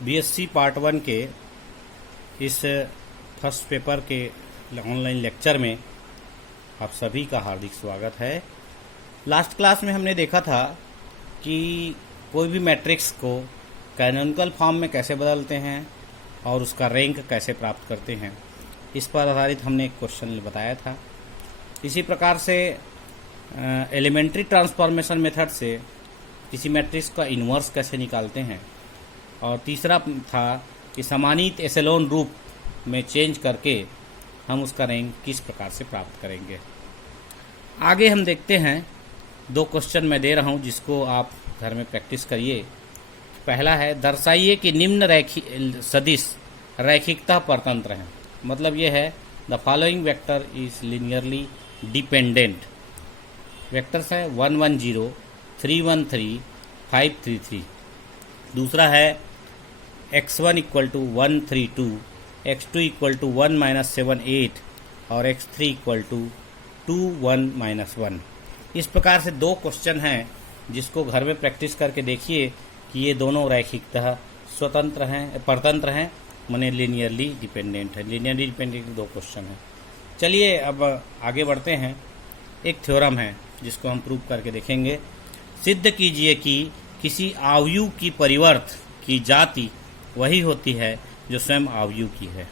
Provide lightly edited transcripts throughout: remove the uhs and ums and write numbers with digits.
BSc part 1 के इस first paper के ऑनलाइन लेक्चर में आप सभी का हार्दिक स्वागत है। लास्ट क्लास में हमने देखा था कि कोई भी मैट्रिक्स को कैनोनिकल फॉर्म में कैसे बदलते हैं और उसका रैंक कैसे प्राप्त करते हैं, इस पर आधारित हमने एक क्वेश्चन बताया था। इसी प्रकार से एलिमेंट्री ट्रांसफॉर्मेशन मेथड से किसी मैट्रिक्स का इन्वर्स कैसे निकालते हैं, और तीसरा था कि समानित एशेलोन रूप में चेंज करके हम उसका रैंक किस प्रकार से प्राप्त करेंगे। आगे हम देखते हैं, दो क्वेश्चन मैं दे रहा हूं जिसको आप घर में प्रैक्टिस करिए। पहला है, दर्शाइए कि निम्न सदिश रैखिकता परतंत्र हैं। मतलब ये है, the following vector is linearly dependent. Vectors है 1 1 0 3 1 3 5 3 3। दूसरा है x1 equal to 1 3 2, x2 equal to 1 7 8 और x3 इक्वल टू 2 1 -1। इस प्रकार से दो क्वेश्चन हैं जिसको घर में प्रैक्टिस करके देखिए कि ये दोनों रैखिकतः स्वतंत्र हैं, परतंत्र हैं, माने लीनियरली डिपेंडेंट है। लीनियरली डिपेंडेंट दो क्वेश्चन हैं। चलिए अब आगे बढ़ते हैं। एक थ्योरम है जिसको हम प्रूव करके देखेंगे। सिद्ध कीजिए कि किसी आव्यूह की परिवर्त की जाति वही होती है जो स्वयं आव्यूह की है।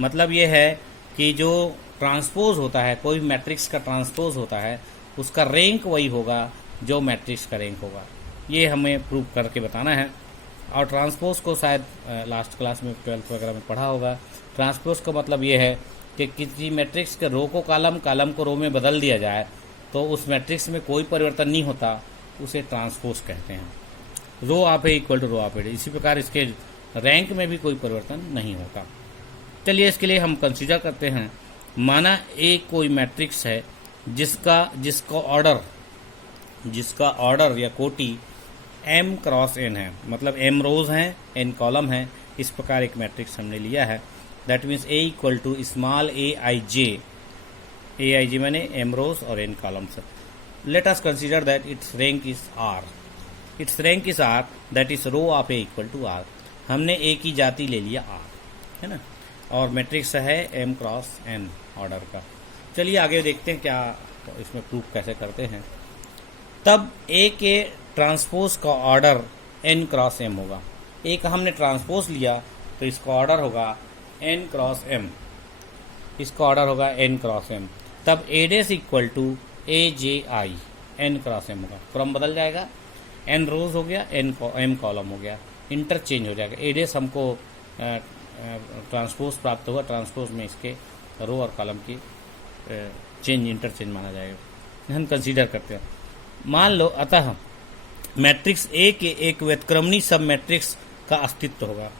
मतलब ये है कि जो ट्रांसपोज होता है, कोई मैट्रिक्स का ट्रांसपोज होता है, उसका रैंक वही होगा जो मैट्रिक्स का रैंक होगा। ये हमें प्रूव करके बताना है। और ट्रांसपोज को शायद लास्ट क्लास में 12th वगैरह में पढ़ा होगा। ट्रांसपोज का मतलब ये है कि किसी मैट्रिक्स के रो को कॉलम, कॉलम को रो में बदल दिया जाए तो उस मैट्रिक्स में कोई परिवर्तन नहीं होता, उसे ट्रांसपोज कहते हैं। Rho of A equal to rho of A. इसी प्रकार इसके रैंक में भी कोई परिवर्तन नहीं होता। चलिए इसके लिए हम कंसीडर करते हैं, माना ए कोई मैट्रिक्स है जिसका ऑर्डर या कोटि m क्रॉस n है। मतलब m रोज हैं, n कॉलम है। इस प्रकार एक मैट्रिक्स हमने लिया है। That means a equal to small aij माने m रोज और n columns. Let us consider that its rank is r। Its rank is r, that is rho of a equal to r। हमने a की जाति ले लिया r, है ना, और मैट्रिक्स है m क्रॉस n ऑर्डर का। चलिए आगे देखते हैं क्या इसमें प्रूफ कैसे करते हैं। तब a के ट्रांसपोज का ऑर्डर n क्रॉस m होगा। a का हमने ट्रांसपोज लिया तो इसका ऑर्डर होगा n क्रॉस m। इसका ऑर्डर होगा n क्रॉस m। तब a dash equal to aj n cross m होगा। क्रम बदल जाएगा, n रोज हो गया, m कॉलम हो गया, इंटरचेंज हो जाएगा। a डैश हमको ट्रांसपोज प्राप्त होगा। ट्रांसपोज में इसके रो और कॉलम की इंटरचेंज माना जाएगा। हम कंसीडर करते हैं, मान लो अतः मैट्रिक्स ए के एक व्युत्क्रमणी सब मैट्रिक्स का अस्तित्व होगा।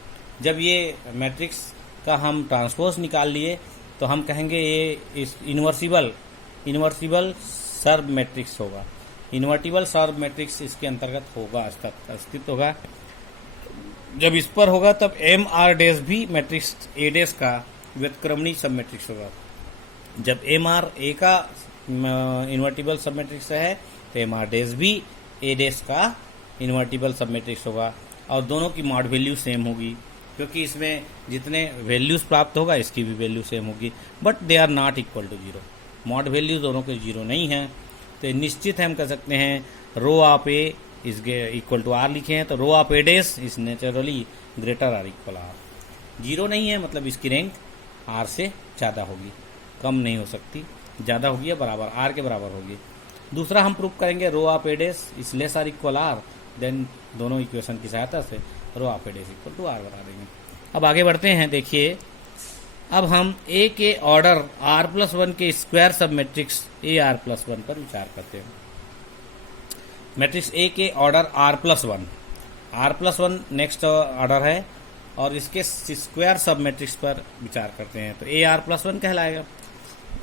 जब ये मैट्रिक्स का हम ट्रांसपोज निकाल लिए तो हम कहेंगे ये इस इन्वर्सिबल सर्व मैट्रिक्स होगा। इन्वर्टिबल सर्व मैट्रिक्स इसके अंतर्गत होगा, अस्तित्व होगा। जब इस पर होगा तब एम आर डैश भी मैट्रिक्स ए डैश का व्युत्क्रमणी सब मैट्रिक्स होगा। जब एम आर ए का इन्वर्टिबल सब मैट्रिक्स है तो एम आर डैश भी ए डैश का इन्वर्टिबल सब मैट्रिक्स होगा। और दोनों की मॉड वैल्यू सेम होगी, क्योंकि इसमें जितने वैल्यूज प्राप्त होगा इसकी भी वैल्यू सेम होगी। But they are not equal to zero. Mod value दोनों के जीरो नहीं है, तो निश्चित है हम कह सकते हैं rho of A is equal to R लिखे हैं तो rho of A dash is naturally greater or equal R. Zero नहीं है मतलब इसकी रैंक आर से ज़्यादा होगी, कम नहीं हो सकती, ज़्यादा होगी या बराबर आर के बराबर होगी। दूसरा हम प्रूव करेंगे rho of A dash is less or equal R. Then दोनों इक्वेशन की सहायता से rho of A dash equal to R बना देंगे। अब आगे बढ़ते हैं। देखिए, अब हम ए के ऑर्डर r+1 के स्क्वायर सब मैट्रिक्स ar+1 पर विचार करते हैं। मैट्रिक्स ए के ऑर्डर r+1 नेक्स्ट ऑर्डर है और इसके स्क्वायर सब मैट्रिक्स पर विचार करते हैं तो ar+1 कहलाएगा।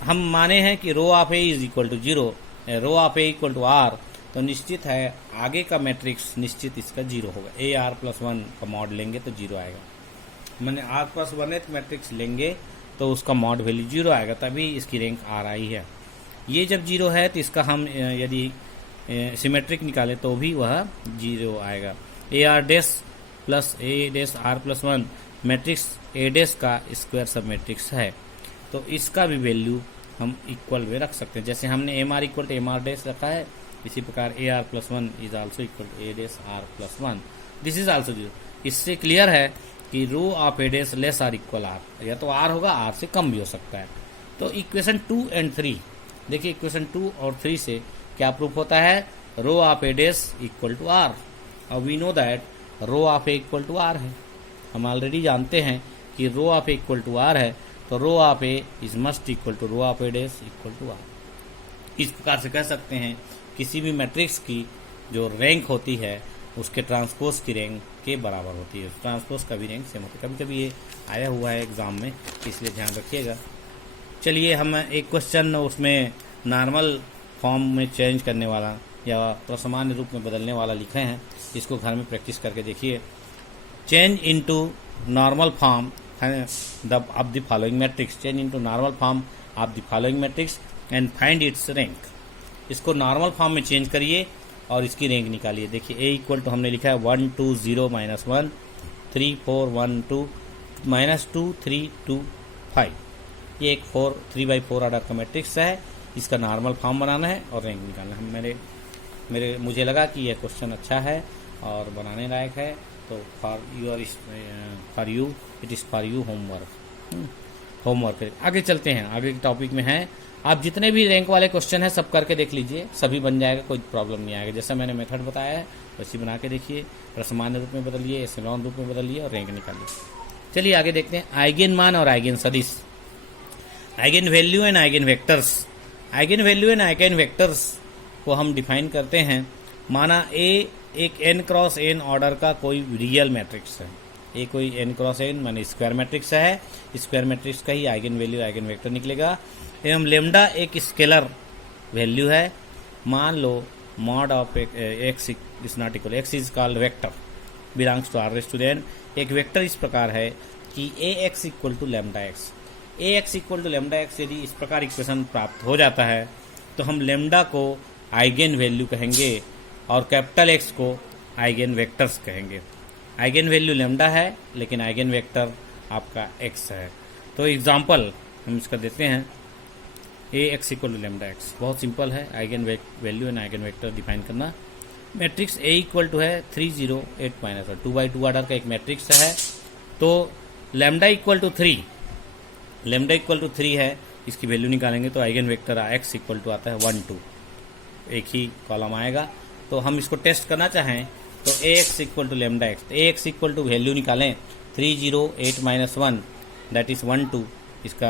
हम माने हैं कि rho of A is equal to 0, rho of A equal to R, तो निश्चित है आगे का मैट्रिक्स निश्चित इसका 0 होगा। ar+1 का मॉड लेंगे तो 0 आएगा। मैंने r+1th मैट्रिक्स लेंगे तो उसका मॉड वैल्यू 0 आएगा, तभी इसकी रैंक आर आई है। ये जब 0 है तो इसका हम यदि सिमेट्रिक निकाले तो भी वह 0 आएगा। AR dash plus A dash R plus 1 matrix A dash का स्क्वायर सब मैट्रिक्स है। तो इसका भी वैल्यू हम इक्वल में रख सकते हैं। जैसे हमने M R equal to M R dash रखा है, इसी प्रकार A R plus 1 is also equal to A dash R plus 1। This is also 0। इससे क्लियर है कि rho of A dash less or equal R, या तो आर होगा, आर से कम भी हो सकता है। तो इक्वेशन 2 एंड 3 देखिए, इक्वेशन 2 और 3 से क्या प्रूफ होता है, rho of A dash equal to R. और we know that rho of A equal to R है। हम ऑलरेडी जानते हैं कि rho of A equal to R है, तो rho of A is must equal to rho of A dash equal to R. इस प्रकार से कह सकते हैं किसी भी मैट्रिक्स की जो रैंक होती है उसके ट्रांसपोज की रैंक के बराबर होती है। ट्रांसपोज का भी रैंक सेम होती है। कभी कभी ये आया हुआ है एग्जाम में, इसलिए ध्यान रखिएगा। चलिए हम एक क्वेश्चन उसमें नॉर्मल फॉर्म में चेंज करने वाला या सामान्य रूप में बदलने वाला लिखे हैं, इसको घर में प्रैक्टिस करके देखिए। Change into normal form of the following matrix, change into normal form of the following matrix and find its rank. इसको नॉर्मल फॉर्म में चेंज करिए और इसकी रैंक निकालिए। देखिए ए इक्वल टू हमने लिखा है 1 2 0 -1 3 4 1 2 -2 3 2 5। ये एक 3/4 ऑर्डर का मैट्रिक्स है। इसका नॉर्मल फॉर्म बनाना है और रैंक निकालना है। मुझे लगा कि यह क्वेश्चन अच्छा है और बनाने लायक है, तो for you it is for you homework. आगे चलते हैं, आगे के टॉपिक में है। आप जितने भी रैंक वाले क्वेश्चन हैं सब करके देख लीजिए, सभी बन जाएगा, कोई प्रॉब्लम नहीं आएगा। जैसा मैंने मेथड बताया है वैसे बना के देखिए, सामान्य रूप में बदलिए, एप्सिलॉन रूप में बदलिए और रैंक निकालिए। चलिए आगे देखते हैं आइगन मान और आइगन सदिश, eigen value and eigen vectors. Eigen value and eigen vectors को हम डिफाइन करते हैं। माना ए एक n क्रॉस n ऑर्डर का कोई रियल मैट्रिक्स है। ए कोई n क्रॉस n माने स्क्वायर मैट्रिक्स है। स्क्वायर मैट्रिक्स का ही आइगन वैल्यू आइगन वेक्टर निकलेगा। एवं लेमडा एक स्केलर वैल्यू है। मान लो mod of x is not equal, x is called vector belongs to R raise to the n। एक वेक्टर इस प्रकार है कि A x equal to lambda x. A x equal to lambda x यदि इस प्रकार इक्वेशन प्राप्त हो जाता है तो हम लेमडा को आइगन वैल्यू कहेंगे और कैपिटल एक्स को आइगन वेक्टर्स कहेंगे। आइगन वैल्यू लेमडा है लेकिन आइगन वेक्टर आपका एक्स है। तो एग्जांपल हम इसका देते हैं, A x equal to lambda x. बहुत सिंपल है eigen value and eigen vector define करना। मैट्रिक्स ए इक्वल टू है 3 0 8 -1, 2/2 ऑर्डर का एक मैट्रिक्स है। तो lambda equal to 3, lambda equal to 3 है, इसकी वैल्यू निकालेंगे तो eigen vector X equal to आता है 1 2, एक ही कॉलम आएगा। तो हम इसको टेस्ट करना चाहें तो A x equal to lambda x, A x equal to value निकालें 3 0 8 -1 दैट इज 1 2, इसका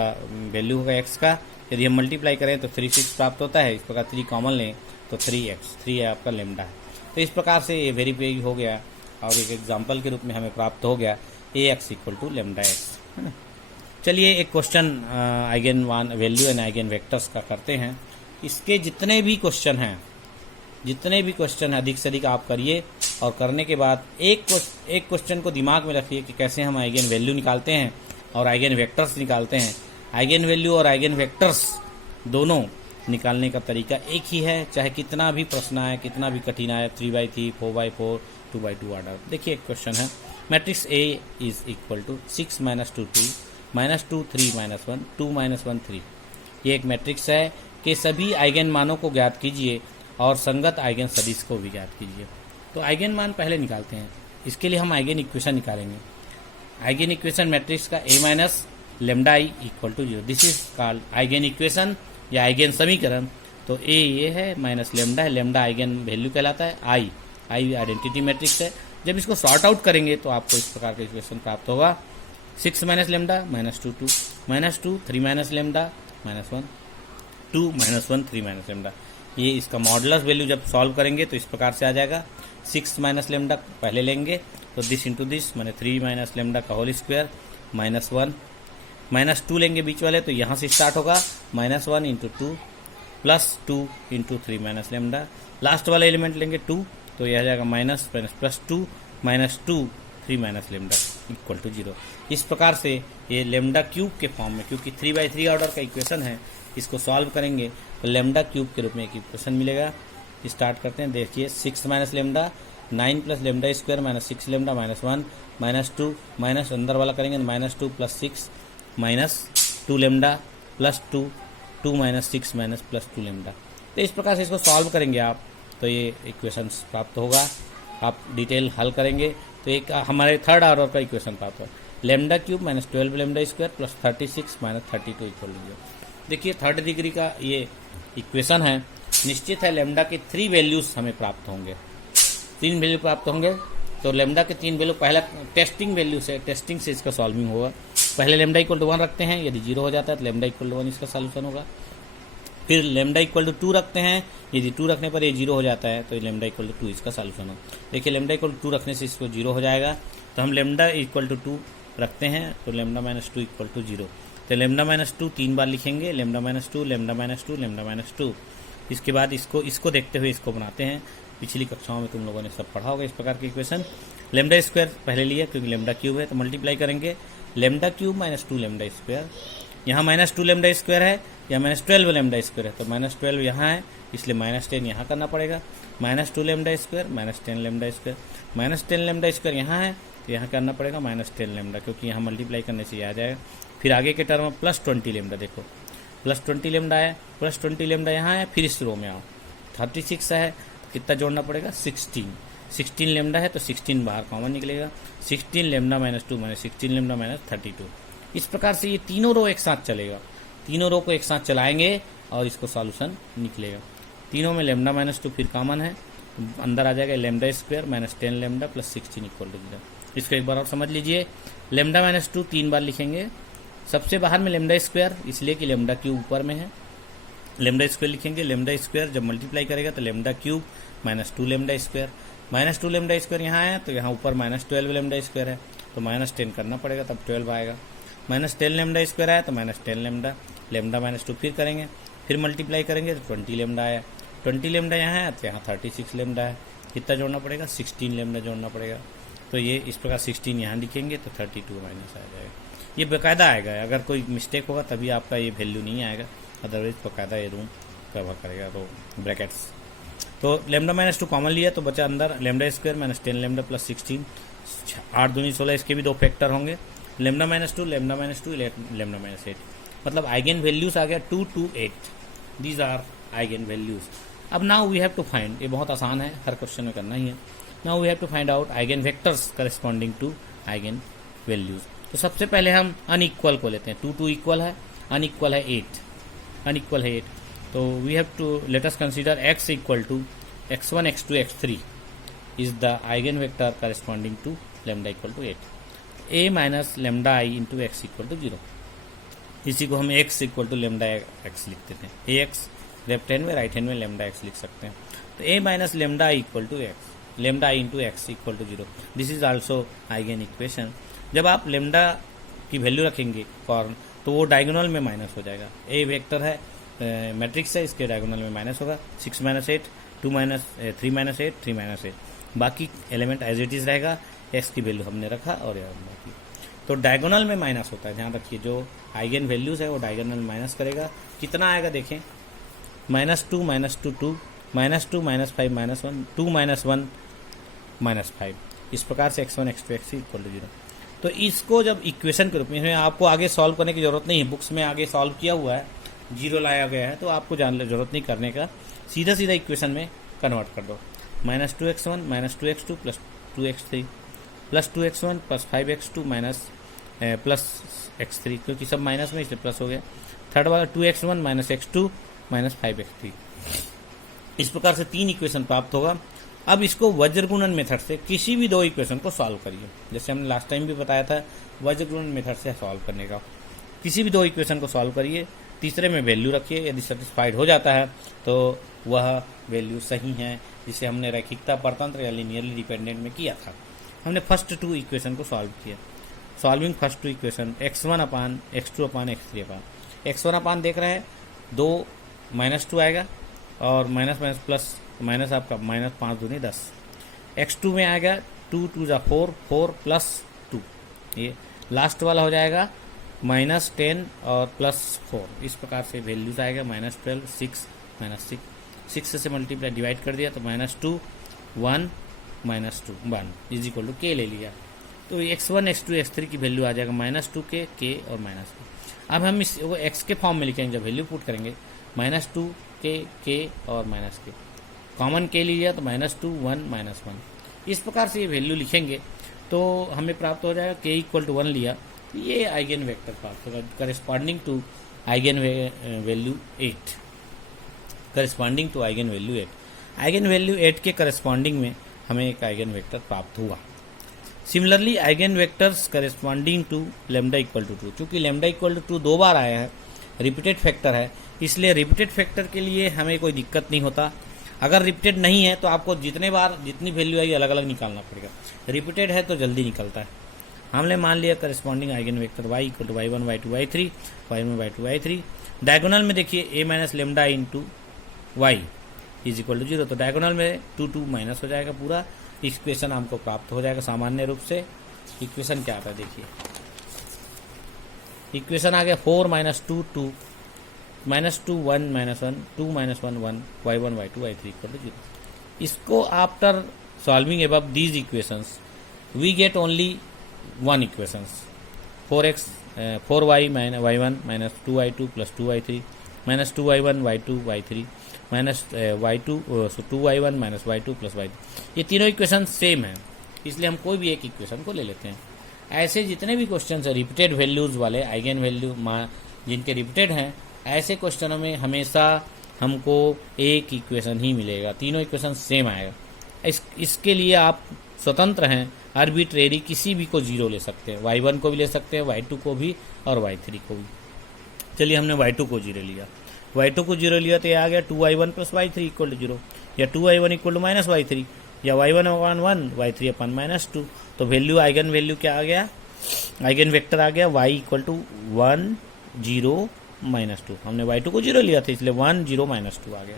वैल्यू होगा एक्स का। यदि हम मल्टीप्लाई करें तो 3 6 प्राप्त होता है। इस प्रकार 3 कॉमन लें तो 3x, 3 है आपका लेमडा है। तो इस प्रकार से ये वेरीफाई हो गया और एक एग्जाम्पल के रूप में हमें प्राप्त हो गया A x equal to lambda x, है ना। चलिए एक question eigen value and eigen vectors का करते हैं। इसके जितने भी क्वेश्चन हैं अधिक से अधिक आप करिए और करने के बाद एक क्वेश्चन को दिमाग में रखिए कि कैसे हम आइगन वैल्यू निकालते हैं और आइगन वेक्टर्स निकालते हैं। आइगन वैल्यू और आइगन वेक्टर्स दोनों निकालने का तरीका एक ही है, चाहे कितना भी प्रश्न आए, कितना भी कठिन आए, 3/3 4/4 2/2 ऑर्डर। देखिए एक क्वेश्चन है, matrix A is equal to 6 -2 2 -2 3 -1 2 -1 3। ये एक मैट्रिक्स है कि सभी आइगन मानों को ज्ञात कीजिए और संगत आइगन सदिश को भी ज्ञात कीजिए। तो आइगन मान पहले निकालते हैं। इसके लिए हम आइगन इक्वेशन निकालेंगे। आइगन इक्वेशन मैट्रिक्स का a minus lambda I equal to 0, this is called eigen equation या आइगन समीकरण। तो a ये है माइनस लेमडा है, लेमडा आइगन वैल्यू कहलाता है, आई आइडेंटिटी मैट्रिक्स है। जब इसको सॉर्ट आउट करेंगे तो आपको इस प्रकार का इक्वेशन प्राप्त होगा, 6 minus lambda -2 2 -2 3 minus lambda -1 2 -1 3 minus lambda. ये इसका मॉडुलस वैल्यू जब सॉल्व करेंगे तो इस प्रकार से आ जाएगा, 6 माइनस लेमडा पहले लेंगे तो दिस इंटू दिस मैंने 3 माइनस लेमडा का होल स्क्वायर -1 -2 लेंगे बीच वाले, तो यहाँ से स्टार्ट होगा -1 into 2 +2 into 3 minus lambda. Last वाला एलिमेंट लेंगे 2, तो यह आ जाएगा -+2 -2 3 माइनस लेमडा इक्वल टू 0। इस प्रकार से ये लेमडा क्यूब के फॉर्म में, क्योंकि 3/3 ऑर्डर का इक्वेशन है, इसको सॉल्व करेंगे तो लेमडा क्यूब के रूप में एक इक्वेशन मिलेगा। स्टार्ट करते हैं, देखिए 6 minus lambda 9 plus lambda square minus 6 lambda minus 1 minus 2 minus अंदर वाला करेंगे minus 2 plus 6 minus 2 lambda plus 2 2 minus 6 minus plus 2 lambda. तो इस प्रकार से इसको सॉल्व करेंगे आप तो ये इक्वेशन प्राप्त होगा। आप डिटेल हल करेंगे तो एक हमारे थर्ड ऑर्डर का इक्वेशन प्राप्त होगा। Lambda cube minus 12 lambda square plus 36 minus 32 equal to 0। देखिए थर्ड डिग्री का ये इक्वेशन है। निश्चित है लेमडा के 3 वैल्यूज हमें प्राप्त होंगे, 3 वैल्यू प्राप्त होंगे। तो लेमडा के 3 वैल्यू पहला टेस्टिंग वैल्यू से, टेस्टिंग से इसका सॉल्विंग होगा। पहले लेमडा इक्वल टू 1 रखते हैं, यदि 0 हो जाता है तो लेमडा इक्वल टू 1 इसका सॉल्यूशन होगा। फिर लेमडा इक्वल टू 2 रखते हैं, यदि 2 रखने पर ये 0 हो जाता है तो लेमडा इक्वल टू 2 इसका सॉल्यूशन हो। देखिए लेमडा इक्वल टू 2 रखने से इसको 0 हो जाएगा, तो हम लेमडा इक्वल टू 2 रखते हैं तो लेमडा माइनस 2 इक्वल टू 0। तो लेमडा माइनस 2 3 बार लिखेंगे, lambda minus 2 lambda minus 2 lambda minus 2। इसके बाद इसको देखते हुए इसको बनाते हैं। पिछली कक्षाओं में तुम लोगों ने सब पढ़ा होगा इस प्रकार के इक्वेशन। लेमडा स्क्वायर पहले लिया क्योंकि लेमडा क्यूब है, तो मल्टीप्लाई करेंगे lambda cube minus 2 lambda square. यहाँ माइनस 2 लेमडा स्क्वायर है, या माइनस 12 लेमडा स्क्वायर है, तो माइनस 12 यहाँ है इसलिए माइनस 10 यहाँ करना पड़ेगा। Minus 2 lambda square minus 10 lambda square, minus 10 lambda square यहाँ है तो यहाँ करना पड़ेगा माइनस 10 लेमडा, क्योंकि यहाँ मल्टीप्लाई करने से ये आ जाएगा। फिर आगे के टर्म में प्लस 20 लेमडा, देखो प्लस 20 लेमडा है, प्लस 20 लेमडा यहाँ है। फिर इस रो में आओ 36 है, कितना जोड़ना पड़ेगा 16 लेमडा है तो 16 बाहर कॉमन निकलेगा। 16 lambda minus 2 minus 16 lambda minus 32। इस प्रकार से ये तीनों रो एक साथ चलेगा, तीनों रो को एक साथ चलाएंगे और इसको सॉल्यूशन निकलेगा। तीनों में लेमडा माइनस 2 फिर कॉमन है, अंदर आ जाएगा lambda square minus 10 lambda plus 16 equal to 0। इसको एक बार और समझ लीजिए। लेमडा माइनस 2 3 बार लिखेंगे, सबसे बाहर में लेमडा स्क्वायर इसलिए कि लेमडा क्यूब ऊपर में है, लेमडा स्क्वायर लिखेंगे। लेमडा स्क्वायर जब मल्टीप्लाई करेगा तो lambda cube minus 2 lambda square, minus 2 lambda square यहाँ है तो यहाँ ऊपर माइनस 12 लेमडा स्क्वायर है तो माइनस 10 करना पड़ेगा तब 12 आएगा। माइनस 10 लेमडा स्क्वायर आया तो माइनस 10 लेमडा, लेमडा माइनस 2 फिर करेंगे, फिर मल्टीप्लाई करेंगे तो 20 लेमडा आया। 20 लेमडा यहाँ है तो यहाँ 36 लेमडा है, कितना जोड़ना पड़ेगा 16 लेमडा जोड़ना पड़ेगा। तो ये इस प्रकार 16 यहाँ लिखेंगे तो 32 माइनस आ जाएगा। ये बाकायदा आएगा, अगर कोई मिस्टेक होगा तभी आपका ये वैल्यू नहीं आएगा, अदरवाइज बाकायदा ये रूम कवर करेगा। तो ब्रैकेट्स तो लेमडा माइनस 2 कॉमन लिया तो बचा अंदर lambda square minus 10 lambda plus 16, 8 दूनी 16, इसके भी 2 फैक्टर होंगे। Lambda minus 2 lambda minus 2 lambda minus 8, मतलब आइगन वैल्यूज आ गया 2 2 8। These are eigen values. अब now we have to find, ये बहुत आसान है, हर क्वेश्चन में करना ही है। Now we have to find out eigen vectors corresponding to eigen values. तो सबसे पहले हम अनइक्वल को लेते हैं। 2 2 इक्वल है, अनइक्वल है 8, अनइक्वल है 8। तो we have to let us consider x equal to x1 x2 x3 is the eigen vector corresponding to lambda equal to 8। a minus lambda I into X equal to 0। इसी को हम x equal to lambda X लिख देते हैं। ax left hand में, right hand में lambda x लिख सकते हैं। तो a minus lambda I equal to X, lambda I into X equal to 0। This is also eigen equation. जब आप लेमडा की वैल्यू रखेंगे कॉर्न तो वो डायगोनल में माइनस हो जाएगा। a वेक्टर है, मैट्रिक्स है, इसके डायगोनल में माइनस होगा। 6 माइनस 8, 2 माइनस 3 माइनस 8, 3 माइनस 8, बाकी एलिमेंट एज इट इज रहेगा। x की वैल्यू हमने रखा और बाकी तो डायगोनल में माइनस होता है। ध्यान रखिए, जो आइगन वैल्यूज है वो डायगोनल में माइनस करेगा। कितना आएगा देखें, -2 -2 2, -2 -5 -1, 2 -1 -5। इस प्रकार से x1 x2 x3 equal to 0। तो इसको जब इक्वेशन के रूप में, आपको आगे सॉल्व करने की जरूरत नहीं है, बुक्स में आगे सॉल्व किया हुआ है, 0 लाया गया है, तो आपको जरूरत नहीं करने का, सीधा सीधा इक्वेशन में कन्वर्ट कर दो। -2x1 -2x2 plus 2x3 plus 2x1 plus 5x2 minus plus x3, क्योंकि सब माइनस में इसलिए प्लस हो गया। थर्ड वाला 2x1 minus x2 minus 5x3। इस प्रकार से 3 इक्वेशन प्राप्त होगा। अब इसको वज्र गुणन मेथड से किसी भी 2 इक्वेशन को सॉल्व करिए, जैसे हमने लास्ट टाइम भी बताया था वज्र गुणन मेथड से सॉल्व करने का। किसी भी 2 इक्वेशन को सॉल्व करिए, तीसरे में वैल्यू रखिए, यदि सेटिस्फाइड हो जाता है तो वह वैल्यू सही है, जिसे हमने रैखिकता परतंत्र या लीनियरली डिपेंडेंट में किया था। हमने फर्स्ट 2 इक्वेशन को सॉल्व किया। सॉल्विंग फर्स्ट 2 इक्वेशन, x1 अपान x2 अपान x3 अपान x1 अपान देख रहे हैं 2 -2 आएगा और माइनस माइनस प्लस माइनस आपका -5 दूनी 10। x2 में आएगा 2 2 जा 4, 4 प्लस 2, ये लास्ट वाला हो जाएगा -10 और +4। इस प्रकार से वैल्यूज आएगा -12, 6 -6 से मल्टीप्लाई डिवाइड कर दिया तो -2 1 -2 1 इज इक्वल टू के ले लिया, तो x1 x2 x3 की वैल्यू आ जाएगा -2 के और -k। अब हम इस वो x के फॉर्म में लिखेंगे, जब वैल्यू पुट करेंगे -2 के और -k, कॉमन के लिया तो -2 1 -1, इस प्रकार से ये वैल्यू लिखेंगे तो हमें प्राप्त हो जाएगा k इक्वल टू 1 लिया, ये आइगन वेक्टर प्राप्त होगा corresponding to eigen value 8, corresponding to eigen value 8, eigen value 8 के करस्पॉन्डिंग में हमें एक आइगन वेक्टर प्राप्त हुआ। Similarly eigen vectors corresponding to lambda equal to 2, चूंकि लैम्डा इक्वल टू 2 बार आया है, रिपीटेड फैक्टर है, इसलिए रिपीटेड फैक्टर के लिए हमें कोई दिक्कत नहीं होता। अगर रिपीटेड नहीं है तो आपको जितने बार जितनी वैल्यू आई अलग अलग निकालना पड़ेगा, रिपीटेड है तो जल्दी निकलता है। हमने मान लिया corresponding eigen vector y equal to y1 y2 y3 y1 y2 y3, diagonal में देखिए a minus lambda into Y is equal to 0, तो डायगोनल में 2 2 माइनस हो जाएगा, पूरा इक्वेशन हमको प्राप्त हो जाएगा सामान्य रूप से। इक्वेशन क्या आता है देखिए, इक्वेशन आ गया 4 minus 2 2 -2 1 -1 2 -1 1 y1 y2 y3 equal to 0। इसको after solving above these equations we get only one equations, 4y y1 minus 2y2 plus 2y3 minus 2y1 y2 y3 minus y2 2y1 minus y2 plus y3, ये तीनों equation same है, इसलिए हम कोई भी एक equation को ले लेते हैं। ऐसे जितने भी क्वेश्चन है रिपीटेड वैल्यूज वाले, आइगन वैल्यू जिनके रिपीटेड हैं, ऐसे क्वेश्चनों में हमेशा हमको एक इक्वेशन ही मिलेगा, तीनों इक्वेशन सेम आएगा। इसके लिए आप स्वतंत्र हैं, आर्बिट्रेरी किसी भी को 0 ले सकते हैं, y1 को भी ले सकते हैं, y2 को भी और y3 को भी। चलिए हमने y2 को 0 लिया, y2 को 0 लिया तो ये आ गया 2y1 plus y3 equal to 0, या 2y1 equal to minus y3, या y1 अपॉन 1 y3 अपॉन -2। तो वैल्यू आइगन वैल्यू क्या आ गया, आइगन वेक्टर आ गया y इक्वल टू 1 0 -2, हमने y2 को 0 लिया था इसलिए 1 0 -2 आ गया,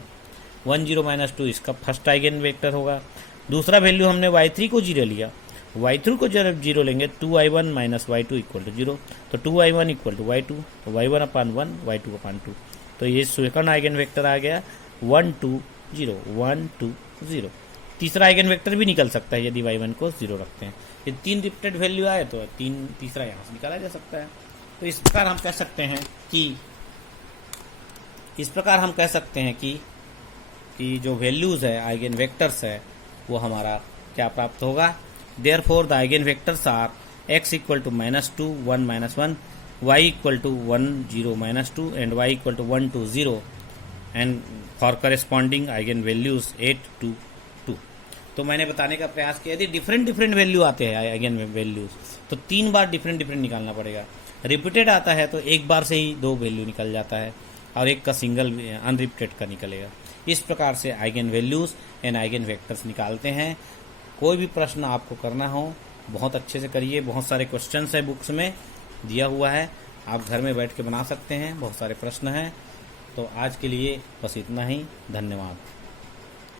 1 0 -2 इसका फर्स्ट आइगन वेक्टर होगा। दूसरा वैल्यू हमने y3 को 0 लिया, y3 को जब 0 लेंगे 2y1 minus y2 equal to 0, तो 2y1 इक्वल टू y2, तो y1 अपॉन 1 y2 अपॉन 2, तो ये सेकंड आइगन वेक्टर आ गया 1 2 0 1 2 0। तीसरा आइगन वेक्टर भी निकल सकता है यदि y1 को 0 रखते हैं, ये 3 रिपीटेड वैल्यू आए तो तीसरा यहाँ से निकाला जा सकता है। तो इस प्रकार हम कह सकते हैं कि जो वैल्यूज है आइगन वेक्टर्स है वो हमारा क्या प्राप्त होगा, therefore the eigen vectors are x equal to -2 1 -1, y equal to 1 0 -2 and y equal to 1 2 0 and for corresponding eigen values 8 2 2। तो मैंने बताने का प्रयास किया यदि डिफरेंट वैल्यू आते हैं आइगन वैल्यूज तो 3 बार डिफरेंट निकालना पड़ेगा, रिपीटेड आता है तो एक बार से ही 2 वैल्यू निकल जाता है और एक का सिंगल अनरिपीटेड का निकलेगा। इस प्रकार से eigen values and eigen vectors निकालते हैं। कोई भी प्रश्न आपको करना हो बहुत अच्छे से करिए, बहुत सारे क्वेश्चंस है बुक्स में दिया हुआ है, आप घर में बैठ के बना सकते हैं, बहुत सारे प्रश्न हैं। तो आज के लिए बस इतना ही, धन्यवाद।